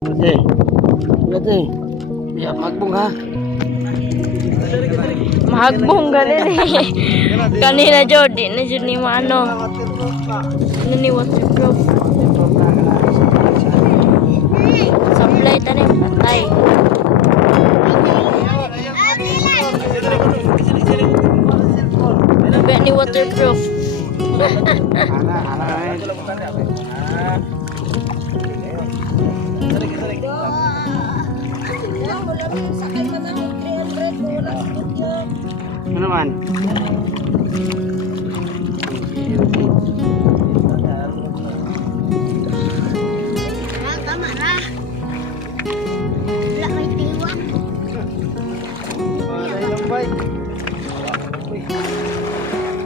Berarti, berarti, ya magbong ha. Magbong ganin eh. Kanina Jody na Jud ni ano. Ano ni waterproof. Supply tani patay. Be ni waterproof. Ano naman? Tama na. Wala may tiwang.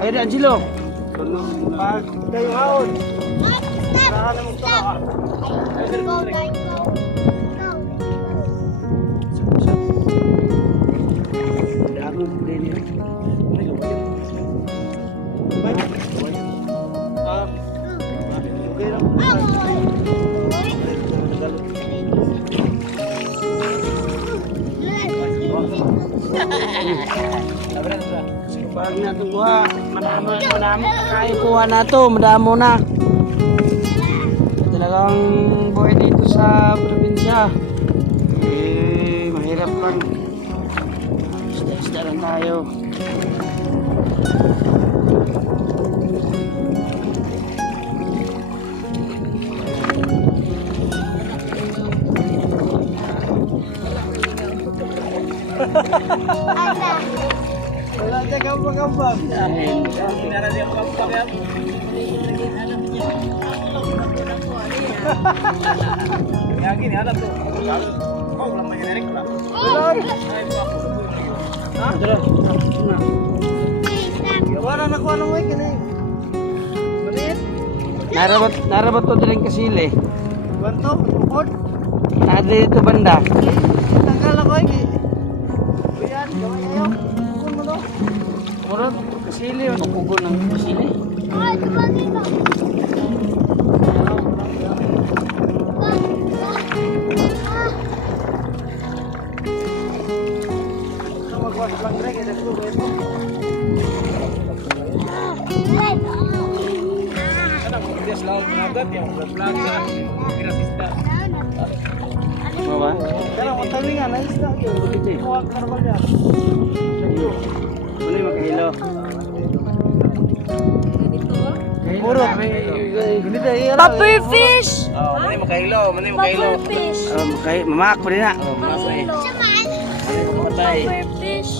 Ayo di Angelo. Pag kayo haon. Saan mo to? Go, guys, go. Go. Ako din. Pag natuwa, madamo kayo kuha na to, madamo na. Talagang buhay dito sa probinsya. Mahirap lang. Isda lang tayo. Wala siya gambang-gambang. Kinara niya gambang yan. Yakin ya alam to. Kau ulang main direct pula. Ha? Terus. Wala na ko ano mo kini. Manit. Narabot to direng kasili. Banto, bukod. Ada itu banda. Tanggal ako iki. Buyan, gamay ayo. Bukod mo to. Murot kasili, bukod ng kasili. Ay, tumangin mo. Apa? Kalau mau talingan, na isda yo. Kuha ka ba ya? Boleh makahilo. Puro. Hindi tayo. Puffer fish. Oh, mani makahilo, mani makahilo. Puffer fish. Mamak pa din na. Mamak pa. Patay. Puffer fish.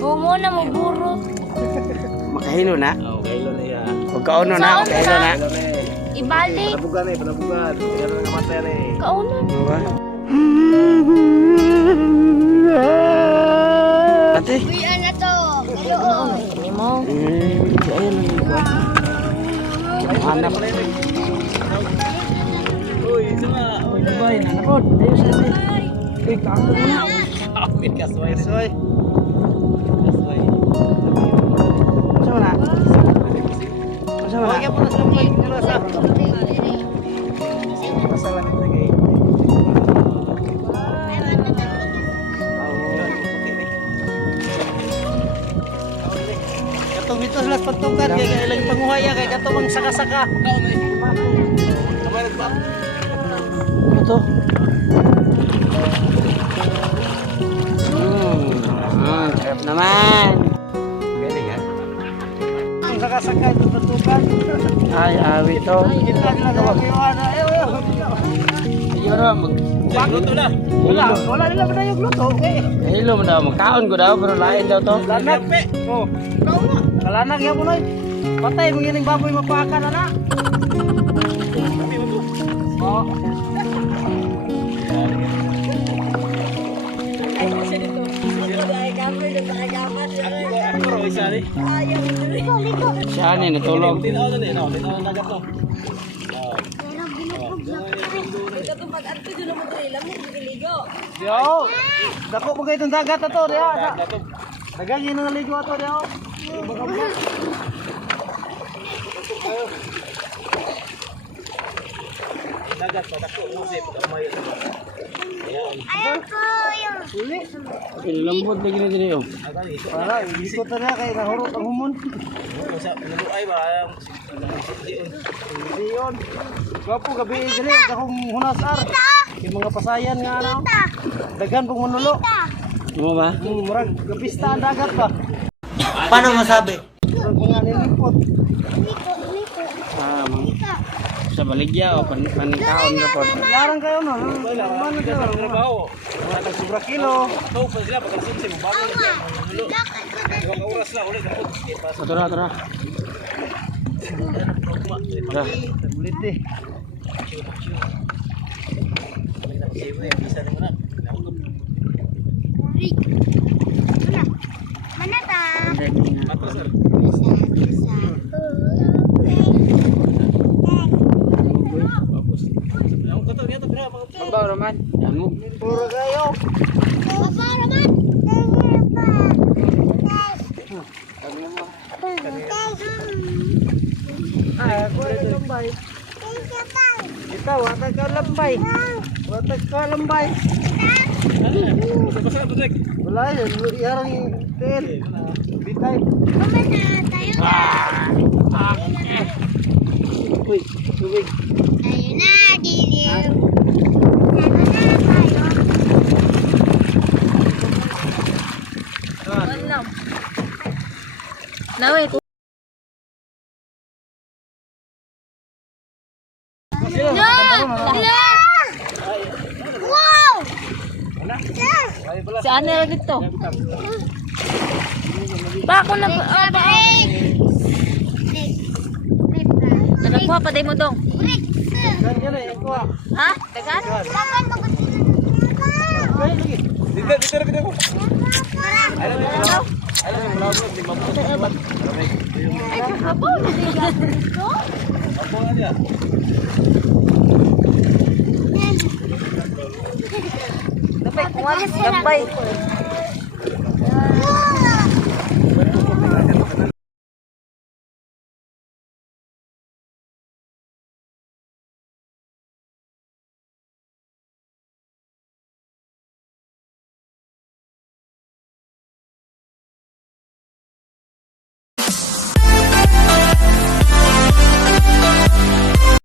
Humo na mo burot. Makahilo na. Oh, kailo na ya. Huwag kauno na, makahilo na. Ibalik. Panabugan eh, panabugan. Kaya na namatay na eh. Kaunon. Diba? Ate? Buyan na to. Kaluon. Ini mo. Ayun lang. Anak. Uy, ito nga. Uy, babay, nanakot. Ayun sa ate. Uy, kakot na. Amin kasway. Soy. Kasway. Masa mana? Masa mana? Kaya po na sa play. Kaya sa. Masalah nito lagi. Katong dito sila pagtungkan kaya kailang panguhaya kay katong ang saka-saka. Ano to? Sarap naman. Galing ha. Ang saka-saka ito pagtungkan. Ay, awi to. Kita na sa kiwana. Ayun mo. Luto na. Wala nila pa na yung luto. Hilo mo daw, magkaon ko daw, pero lain daw to. Lanag. Oh, ikaw na. Kalanag yan mo noy. Patay, mangining baboy magpaka na na. Oh. Pero isa ni. Siya ni natulog. Tinaw na ni, no. Tinaw na dagat no. Yo, dako mo itong dagat na to, diha. Dagan yun ang ligo ato, diha. dagat pa dako mo sip kamay. Ayan ko yung Uli. Lambot na gini diri oh. Agani ito. Para, ikot na kay nahurot ang humon. Sa naluay ba Hindi yun. Gwapo, gabi dali. Akong hunasar. Yung mga pasayan nga ano. Dagan pong manulo. Mo ba? Murag, gapista ang dagat pa. Paano masabi? Murag mga nilipot. Ah, sa baligya o panikaon na po. Larang kayo no. Larang kayo. trabaho. Wala kang sobra kilo. Ito pa sila pagkasunod mo bago na. Ilang oras lang ulit ako. Tara, tara. Ulit eh. Bisa na muna. Rick. Mana ta? Ako sir. Ang kato niya to bra mga Babaw naman. Yan mo. Puro kayo. Papa naman. Ako ay lambay. Ikaw, watag ka lambay. Watag ka lambay. Sa basa butek. Wala yun. Yarang tel. Bitay. Mama na tayo na. Uy, tubig. Tayo na, dilim. Tayo na tayo. Nawe. Wow! Si Anel dito. Ba ako na nagkuha pa day mo dong. Ganyan na, ikaw ah. Ha? Dagan? Dito dito dito ko. Alam mo daw. Alam mo daw di mabuti. Ako na dia. Gambay.